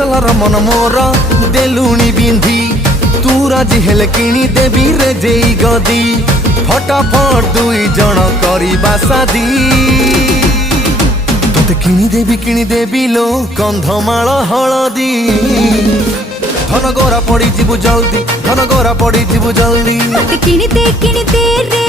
फसलर मन मोर देलुणी बिंधी तू राजी हेले किणी देवी रे जेई गदी फटाफट दुई जण करिबा शादी तोते किणी देवी लो कंधमाल हलदी धन गोरा पड़ी जीवु जल्दी धन गोरा पड़ी जीवु जल्दी किणी दे रे